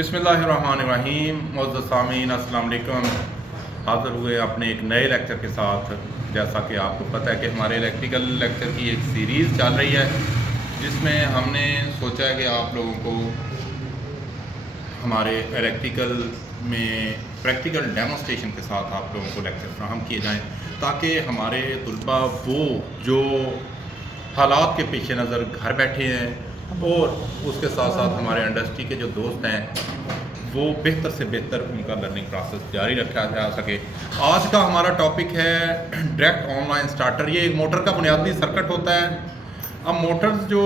बिस्मिल्लाहिर्रहमानिर्रहीम। मुअज़्ज़ज़ सामीन अस्सलाम वालेकुम। हाज़िर हुए अपने एक नए लेक्चर के साथ। जैसा कि आपको पता है कि हमारे इलेक्ट्रिकल लेक्चर की एक सीरीज़ चल रही है, जिसमें हमने सोचा है कि आप लोगों को हमारे इलेक्ट्रिकल में प्रैक्टिकल डेमोस्ट्रेशन के साथ आप लोगों को लेक्चर फ्राहम किए जाएँ, ताकि हमारे तलबा वो जो हालात के पेश नज़र घर बैठे हैं और उसके साथ साथ हमारे इंडस्ट्री के जो दोस्त हैं वो बेहतर से बेहतर उनका लर्निंग प्रोसेस जारी रखा जा सके। आज का हमारा टॉपिक है डायरेक्ट ऑनलाइन स्टार्टर। ये एक मोटर का बुनियादी सर्किट होता है। अब मोटर्स जो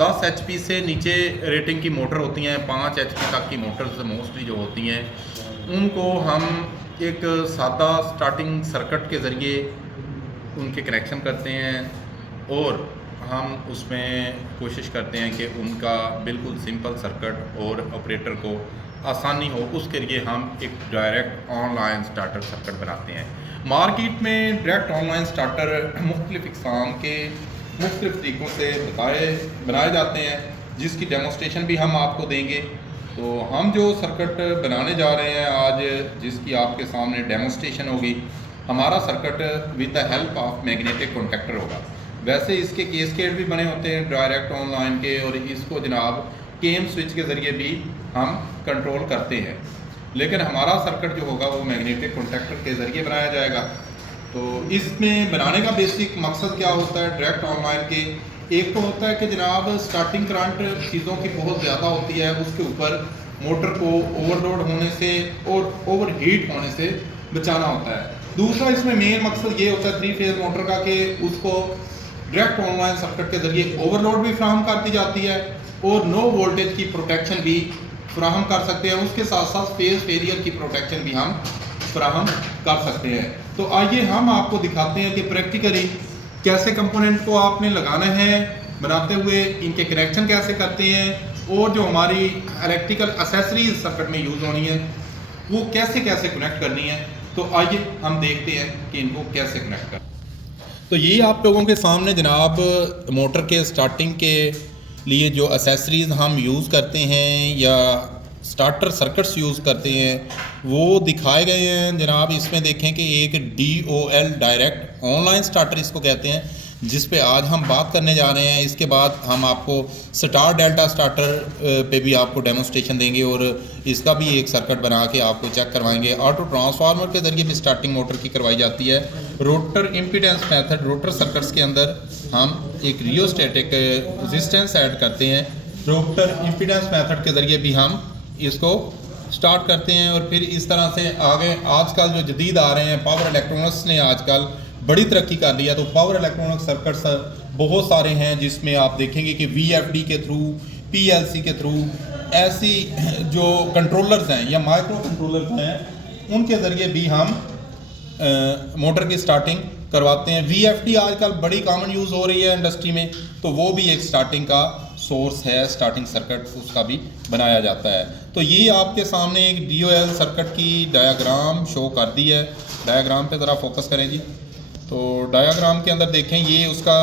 10 HP से नीचे रेटिंग की मोटर होती हैं, 5 HP तक की मोटर्स मोस्टली जो होती हैं, उनको हम एक सादा स्टार्टिंग सर्किट के ज़रिए उनके कनेक्शन करते हैं और हम उसमें कोशिश करते हैं कि उनका बिल्कुल सिंपल सर्किट और ऑपरेटर को आसानी हो, उसके लिए हम एक डायरेक्ट ऑनलाइन स्टार्टर सर्किट बनाते हैं। मार्केट में डायरेक्ट ऑनलाइन स्टार्टर मुख्तलिफ इक़साम के मुख्तलिफ तरीक़ों से बनाए जाते हैं, जिसकी डेमोस्ट्रेशन भी हम आपको देंगे। तो हम जो सर्किट बनाने जा रहे हैं आज, जिसकी आपके सामने डेमोस्ट्रेशन होगी, हमारा circuit with the help of magnetic contactor होगा। वैसे इसके केसकेड भी बने होते हैं डायरेक्ट ऑनलाइन के, और इसको जनाब केम स्विच के ज़रिए भी हम कंट्रोल करते हैं, लेकिन हमारा सर्किट जो होगा वो मैग्नेटिक कॉन्टैक्टर के ज़रिए बनाया जाएगा। तो इसमें बनाने का बेसिक मकसद क्या होता है डायरेक्ट ऑनलाइन के? एक तो होता है कि जनाब स्टार्टिंग करंट चीज़ों की बहुत ज़्यादा होती है, उसके ऊपर मोटर को ओवरलोड होने से और ओवर हीट होने से बचाना होता है। दूसरा इसमें मेन मकसद ये होता है 3 फेज़ मोटर का कि उसको डायरेक्ट ऑनलाइन सर्किट के ज़रिए ओवरलोड भी फ्राहम कर दी जाती है और नो वोल्टेज की प्रोटेक्शन भी फ्राहम कर सकते हैं। उसके साथ साथ फेज फेलियर की प्रोटेक्शन भी हम फ्राहम कर सकते हैं। तो आइए हम आपको दिखाते हैं कि प्रैक्टिकली कैसे कंपोनेंट को आपने लगाना है, बनाते हुए इनके कनेक्शन कैसे करते हैं, और जो हमारी इलेक्ट्रिकल एक्सेसरीज सर्किट में यूज़ होनी है वो कैसे कैसे कनेक्ट करनी है। तो आइए हम देखते हैं कि इनको कैसे कनेक्ट करना। तो ये आप लोगों के सामने जनाब मोटर के स्टार्टिंग के लिए जो एक्सेसरीज़ हम यूज़ करते हैं या स्टार्टर सर्किट्स यूज़ करते हैं वो दिखाए गए हैं जनाब। इसमें देखें कि एक DOL डायरेक्ट ऑनलाइन स्टार्टर इसको कहते हैं, जिस पे आज हम बात करने जा रहे हैं। इसके बाद हम आपको स्टार डेल्टा स्टार्टर पे भी आपको डेमोस्ट्रेशन देंगे और इसका भी एक सर्किट बना के आपको चेक करवाएंगे। ऑटो ट्रांसफार्मर के ज़रिए भी स्टार्टिंग मोटर की करवाई जाती है। Rotor impedance method, rotor circuits के अंदर हम एक रियोस्टैटिक रेजिस्टेंस ऐड करते हैं। रोटर इम्पीडेंस मेथड के ज़रिए भी हम इसको स्टार्ट करते हैं और फिर इस तरह से आगे आजकल जो जदीद आ रहे हैं, पावर इलेक्ट्रॉनिक्स ने आजकल बड़ी तरक्की कर लिया, तो पावर इलेक्ट्रॉनिक सर्किट्स बहुत सारे हैं, जिसमें आप देखेंगे कि VFD के थ्रू, PLC के थ्रू ऐसी जो कंट्रोलर्स हैं या माइक्रो कंट्रोलर्स हैं, उनके ज़रिए भी हम मोटर की स्टार्टिंग करवाते हैं। VFD आजकल बड़ी कॉमन यूज़ हो रही है इंडस्ट्री में, तो वो भी एक स्टार्टिंग का सोर्स है, स्टार्टिंग सर्किट उसका भी बनाया जाता है। तो ये आपके सामने एक DOL सर्किट की डायग्राम शो कर दी है। डायग्राम पे ज़रा फोकस करें जी। तो डायग्राम के अंदर देखें, ये उसका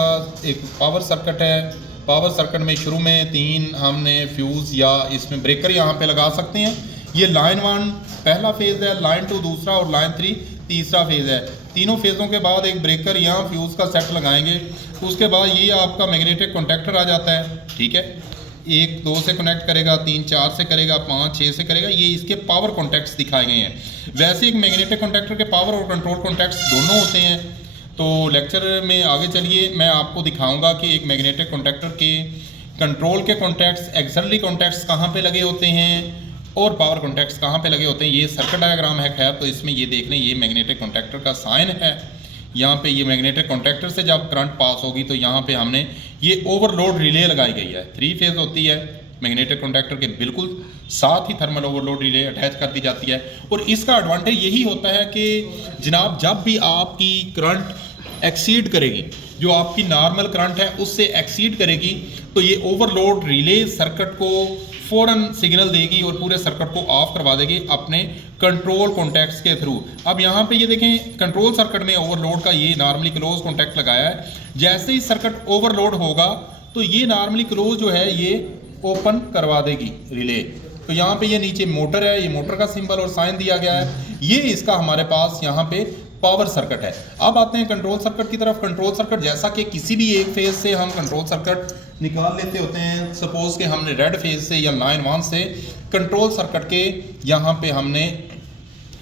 एक पावर सर्किट है। पावर सर्किट में शुरू में 3 हमने फ्यूज़ या इसमें ब्रेकर यहाँ पे लगा सकते हैं। ये लाइन 1 पहला फेज़ है, लाइन 2 दूसरा और लाइन 3 तीसरा फेज़ है। तीनों फेज़ों के बाद एक ब्रेकर यहाँ फ्यूज़ का सेट लगाएंगे। उसके बाद ये आपका मैग्नेटिक कॉन्टैक्टर आ जाता है, ठीक है। 1 2 से कनेक्ट करेगा, 3 4 से करेगा, 5 6 से करेगा। ये इसके पावर कॉन्टैक्ट्स दिखाए गए हैं। वैसे एक मैग्नेटिक कॉन्टैक्टर के पावर और कंट्रोल कॉन्टैक्ट्स दोनों होते हैं। तो लेक्चर में आगे चलिए, मैं आपको दिखाऊंगा कि एक मैग्नेटिक कॉन्टैक्टर के कंट्रोल के कॉन्टैक्ट्स, एक्सिलरी कॉन्टैक्ट्स कहाँ पे लगे होते हैं और पावर कॉन्टैक्ट्स कहाँ पे लगे होते हैं। ये सर्किट डायग्राम है खैर, तो इसमें ये देख लें, ये मैग्नेटिक कॉन्टैक्टर का साइन है। यहाँ पे ये मैग्नेटिक कॉन्टैक्टर से जब करंट पास होगी तो यहाँ पे हमने ये ओवरलोड रिले लगाई गई है। 3 फेज़ होती है, मैग्नेटिक कॉन्टैक्टर के बिल्कुल साथ ही थर्मल ओवरलोड रिले अटैच कर दी जाती है। और इसका एडवांटेज यही होता है कि जनाब जब भी आपकी करंट एक्सीड करेगी, जो आपकी नॉर्मल करंट है उससे एक्सीड करेगी, तो ये ओवरलोड रिले सर्किट को फ़ौरन सिग्नल देगी और पूरे सर्किट को ऑफ करवा देगी अपने कंट्रोल कॉन्टैक्ट्स के थ्रू। अब यहाँ पे ये देखें, कंट्रोल सर्किट में ओवरलोड का ये नॉर्मली क्लोज कॉन्टैक्ट लगाया है। जैसे ही सर्किट ओवरलोड होगा तो ये नॉर्मली क्लोज जो है ये ओपन करवा देगी रिले। तो यहाँ पे ये नीचे मोटर है, ये मोटर का सिंबल और साइन दिया गया है। ये इसका हमारे पास यहाँ पे पावर सर्किट है। अब आते हैं कंट्रोल सर्किट की तरफ। कंट्रोल सर्किट जैसा कि किसी भी एक फेज से हम कंट्रोल सर्किट निकाल लेते होते हैं। सपोज कि हमने रेड फेज से या लाइन 1 से कंट्रोल सर्किट के यहाँ पे हमने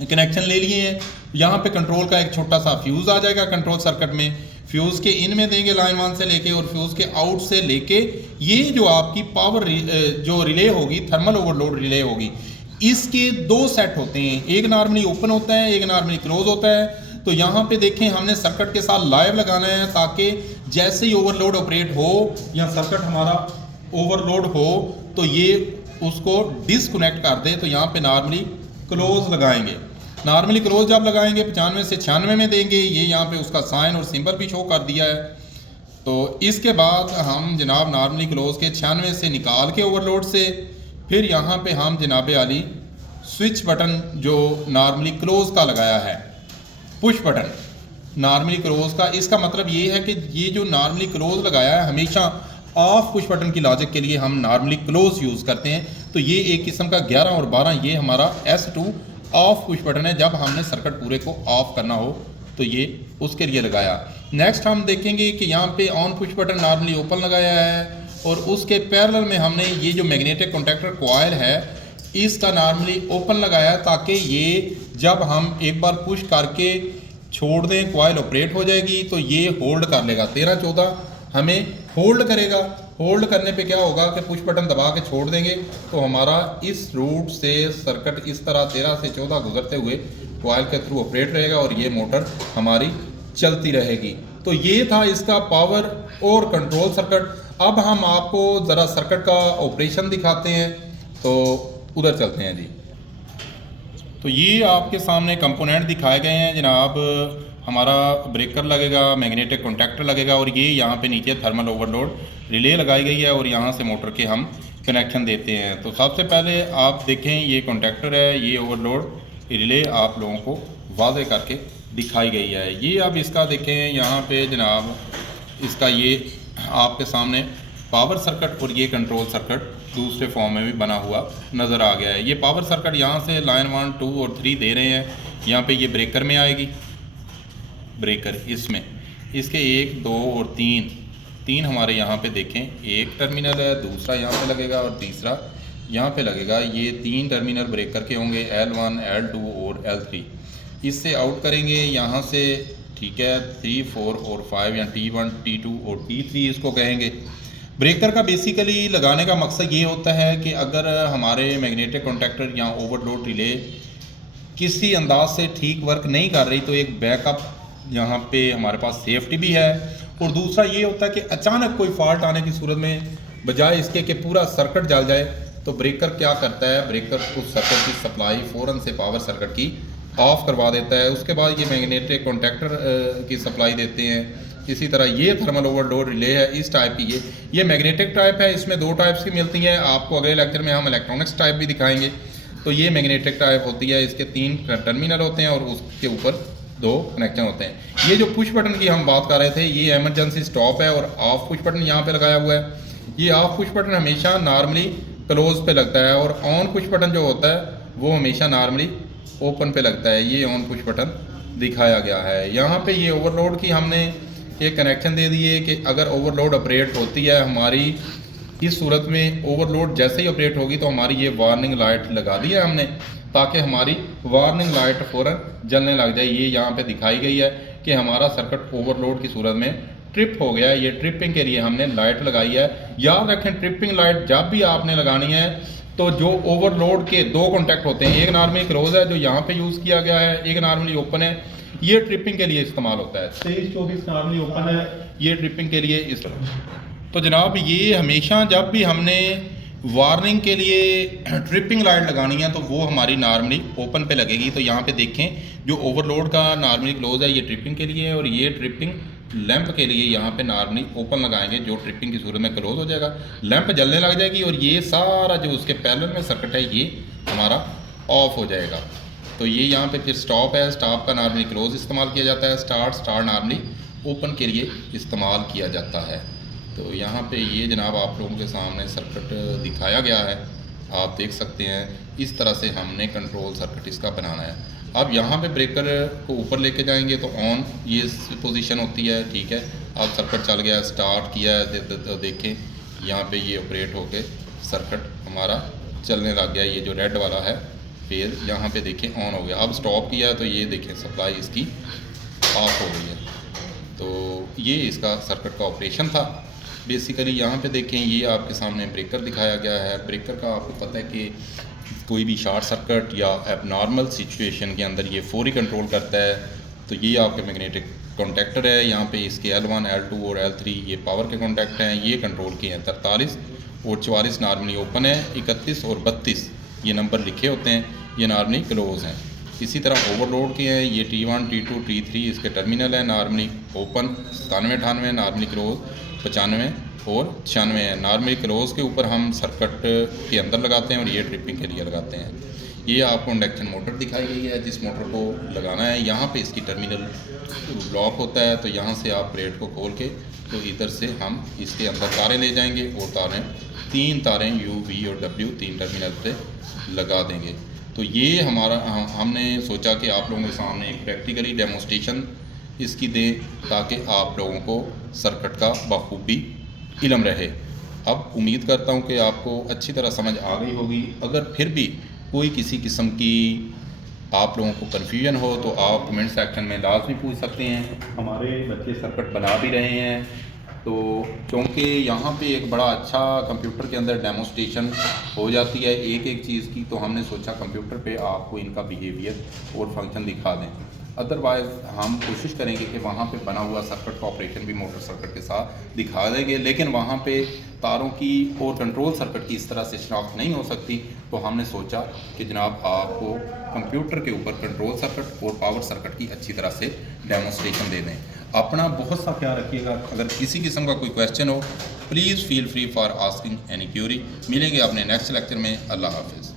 कनेक्शन ले लिए हैं। यहाँ पे कंट्रोल का एक छोटा सा फ्यूज़ आ जाएगा कंट्रोल सर्किट में। फ्यूज़ के इन में देंगे लाइन 1 से लेके, और फ्यूज़ के आउट से लेके ये जो आपकी पावर जो रिले होगी, थर्मल ओवरलोड रिले होगी, इसके 2 सेट होते हैं। एक नॉर्मली ओपन होता है, एक नॉर्मली क्लोज होता है। तो यहाँ पे देखें हमने सर्किट के साथ लाइव लगाना है, ताकि जैसे ही ओवरलोड ऑपरेट हो या सर्किट हमारा ओवरलोड हो तो ये उसको डिसकनेक्ट कर दे। तो यहाँ पे नॉर्मली क्लोज लगाएंगे। नॉर्मली क्लोज जब लगाएंगे 95 से 96 में देंगे। ये यहाँ पे उसका साइन और सिंबल भी शो कर दिया है। तो इसके बाद हम जनाब नॉर्मली क्लोज के 96 से निकाल के ओवरलोड से फिर यहाँ पे हम जनाब आली स्विच बटन जो नॉर्मली क्लोज का लगाया है, पुश बटन नॉर्मली क्लोज का, इसका मतलब ये है कि ये जो नॉर्मली क्लोज लगाया है हमेशा ऑफ पुश बटन की लॉजिक के लिए हम नॉर्मली क्लोज यूज़ करते हैं। तो ये एक किस्म का 11 और 12 ये हमारा S2 ऑफ पुश बटन है। जब हमने सर्किट पूरे को ऑफ करना हो तो ये उसके लिए लगाया। नेक्स्ट हम देखेंगे कि यहाँ पे on push button normally open लगाया है, और उसके पैरेलल में हमने ये जो मैग्नेटिक कॉन्टैक्टर कॉइल है इसका नॉर्मली ओपन लगाया, ताकि ये जब हम एक बार पुश करके छोड़ दें कॉइल ऑपरेट हो जाएगी तो ये होल्ड कर लेगा। 13-14 हमें होल्ड करेगा। होल्ड करने पे क्या होगा कि पुश बटन दबा के छोड़ देंगे तो हमारा इस रूट से सर्किट इस तरह 13 से 14 गुजरते हुए कॉइल के थ्रू ऑपरेट रहेगा और ये मोटर हमारी चलती रहेगी। तो ये था इसका पावर और कंट्रोल सर्किट। अब हम आपको ज़रा सर्किट का ऑपरेशन दिखाते हैं, तो उधर चलते हैं जी। तो ये आपके सामने कंपोनेंट दिखाए गए हैं जनाब। हमारा ब्रेकर लगेगा, मैग्नेटिक कॉन्टैक्टर लगेगा, और ये यहाँ पे नीचे थर्मल ओवरलोड रिले लगाई गई है, और यहाँ से मोटर के हम कनेक्शन देते हैं। तो सबसे पहले आप देखें ये कॉन्टैक्टर है, ये ओवरलोड रिले आप लोगों को वाज़े करके दिखाई गई है। ये अब इसका देखें यहाँ पे जनाब, इसका ये आपके सामने पावर सर्किट और ये कंट्रोल सर्किट दूसरे फॉर्म में भी बना हुआ नज़र आ गया है। ये पावर सर्किट यहाँ से लाइन 1, 2 और 3 दे रहे हैं। यहाँ पे ये ब्रेकर में आएगी, ब्रेकर इसमें इसके 1, 2 और 3 हमारे यहाँ पे देखें, एक टर्मिनल है, दूसरा यहाँ पे लगेगा और तीसरा यहाँ पे लगेगा। ये 3 टर्मिनल ब्रेकर के होंगे, L1, L2 और L3। इससे आउट करेंगे यहाँ से, ठीक है, 3, 4 और 5 या T1, T2 और T3 इसको कहेंगे। ब्रेकर का बेसिकली लगाने का मकसद ये होता है कि अगर हमारे मैग्नेटिक कॉन्टैक्टर या ओवरलोड रिले किसी अंदाज से ठीक वर्क नहीं कर रही तो एक बैकअप यहाँ पे हमारे पास सेफ्टी भी है। और दूसरा ये होता है कि अचानक कोई फॉल्ट आने की सूरत में बजाय इसके कि पूरा सर्किट जल जाए तो ब्रेकर क्या करता है, ब्रेकर उस सर्किट की सप्लाई फ़ौरन से पावर सर्किट की ऑफ करवा देता है। उसके बाद ये मैग्नेटिक कॉन्टैक्टर की सप्लाई देते हैं। इसी तरह ये थर्मल ओवरलोड रिले है इस टाइप की। ये मैग्नेटिक टाइप है, इसमें 2 टाइप्स की मिलती हैं। आपको अगले लेक्चर में हम इलेक्ट्रॉनिक्स टाइप भी दिखाएंगे। तो ये मैग्नेटिक टाइप होती है, इसके 3 टर्मिनल होते हैं और उसके ऊपर 2 कनेक्शन होते हैं। ये जो पुश बटन की हम बात कर रहे थे, ये इमरजेंसी स्टॉप है और ऑफ पुश बटन यहाँ पे लगाया हुआ है। ये ऑफ पुश बटन हमेशा नॉर्मली क्लोज पे लगता है, और ऑन पुश बटन जो होता है वो हमेशा नॉर्मली ओपन पे लगता है। ये ऑन पुश बटन दिखाया गया है। यहाँ पे ये ओवरलोड की हमने एक कनेक्शन दे दिए कि अगर ओवरलोड ऑपरेट होती है हमारी, इस सूरत में ओवरलोड जैसे ही ऑपरेट होगी तो हमारी ये वार्निंग लाइट लगा दी है हमने, ताकि हमारी वार्निंग लाइट फ़ौरन जलने लग जाए। ये यहाँ पे दिखाई गई है कि हमारा सर्किट ओवरलोड की सूरत में ट्रिप हो गया है। ये ट्रिपिंग के लिए हमने लाइट लगाई है। याद रखें, ट्रिपिंग लाइट जब भी आपने लगानी है तो जो ओवरलोड के 2 कॉन्टैक्ट होते हैं, एक नॉर्मली क्लोज है जो यहाँ पे यूज़ किया गया है, एक नॉर्मली ओपन है, ये ट्रिपिंग के लिए इस्तेमाल होता है। 23-24 नॉर्मली ओपन है, ये ट्रिपिंग के लिए इस तो जनाब ये हमेशा जब भी हमने वार्निंग के लिए ट्रिपिंग लाइट लगानी है तो वो हमारी नॉर्मली ओपन पे लगेगी। तो यहाँ पे देखें जो ओवरलोड का नॉर्मली क्लोज है ये ट्रिपिंग के लिए है, और ये ट्रिपिंग लैंप के लिए यहाँ पे नॉर्मली ओपन लगाएंगे, जो ट्रिपिंग की सूरत में क्लोज हो जाएगा, लैंप जलने लग जाएगी और ये सारा जो उसके पैरेलल में सर्किट है ये हमारा ऑफ हो जाएगा। तो ये यहाँ पे फिर स्टॉप है, स्टॉप का नॉर्मली क्लोज इस्तेमाल किया जाता है, स्टार्ट नॉर्मली ओपन के लिए इस्तेमाल किया जाता है। तो यहाँ पे ये जनाब आप लोगों के सामने सर्किट दिखाया गया है। आप देख सकते हैं इस तरह से हमने कंट्रोल सर्किट इसका बनाना है। अब यहाँ पे ब्रेकर को ऊपर लेके जाएंगे तो ऑन ये पोजीशन होती है, ठीक है। अब सर्किट चल गया, स्टार्ट किया है, देखें यहाँ पे ये ऑपरेट होके सर्किट हमारा चलने लग गया। ये जो रेड वाला है फिर यहाँ पे देखें ऑन हो गया। अब स्टॉप किया है तो ये देखें सप्लाई इसकी ऑफ हो गई है। तो ये इसका सर्किट का ऑपरेशन था बेसिकली। यहाँ पे देखें ये आपके सामने ब्रेकर दिखाया गया है। ब्रेकर का आपको पता है कि कोई भी शॉर्ट सर्किट या एबनॉर्मल सिचुएशन के अंदर ये फौरी कंट्रोल करता है। तो ये आपके मैग्नेटिक कॉन्टैक्टर है, यहाँ पे इसके L1, L2 और L3 ये पावर के कॉन्टैक्ट हैं। ये कंट्रोल के हैं 43 और 44 नॉर्मली ओपन है, 31 और 32 ये नंबर लिखे होते हैं, ये नॉर्मली क्लोज हैं। इसी तरह ओवरलोड के हैं, ये T1, T2, T3 इसके टर्मिनल हैं, नॉर्मली ओपन 97, 98 नॉर्मली क्लोज 95 और 96 है। नॉर्मली क्लोज के ऊपर हम सर्किट के अंदर लगाते हैं और ये ट्रिपिंग के लिए लगाते हैं। ये आपको इंडक्शन मोटर दिखाई गई है, जिस मोटर को लगाना है यहाँ पे इसकी टर्मिनल ब्लॉक होता है। तो यहाँ से आप प्लेट को खोल के तो इधर से हम इसके अंदर तारें ले जाएंगे और तीन तारें U, V और W 3 टर्मिनल पे लगा देंगे। तो ये हमारा हमने सोचा कि आप लोगों के सामने एक प्रैक्टिकली डेमोस्ट्रेशन इसकी दें ताकि आप लोगों को सर्किट का बखूबी इल्म रहे। अब उम्मीद करता हूँ कि आपको अच्छी तरह समझ आ गई होगी। अगर फिर भी कोई किसी किस्म की आप लोगों को कन्फ्यूजन हो तो आप कमेंट सेक्शन में लाजमी पूछ सकते हैं। हमारे बच्चे सर्किट बना भी रहे हैं, तो क्योंकि यहाँ पे एक बड़ा अच्छा कंप्यूटर के अंदर डेमोस्ट्रेशन हो जाती है एक एक चीज़ की, तो हमने सोचा कंप्यूटर पे आपको इनका बिहेवियर और फंक्शन दिखा दें। अदरवाइज़ हम कोशिश करेंगे कि वहाँ पे बना हुआ सर्किट का ऑपरेशन भी मोटर सर्किट के साथ दिखा देंगे, लेकिन वहाँ पे तारों की और कंट्रोल सर्किट की इस तरह से शनाख्त नहीं हो सकती। तो हमने सोचा कि जनाब आपको कंप्यूटर के ऊपर कंट्रोल सर्किट और पावर सर्किट की अच्छी तरह से डेमोस्ट्रेशन दे दें। अपना बहुत सा ख्याल रखिएगा। अगर किसी किस्म का कोई क्वेश्चन हो please feel free for asking any Curie. मिलेंगे अपने नेक्स्ट लेक्चर में। अल्लाह हाफिज़।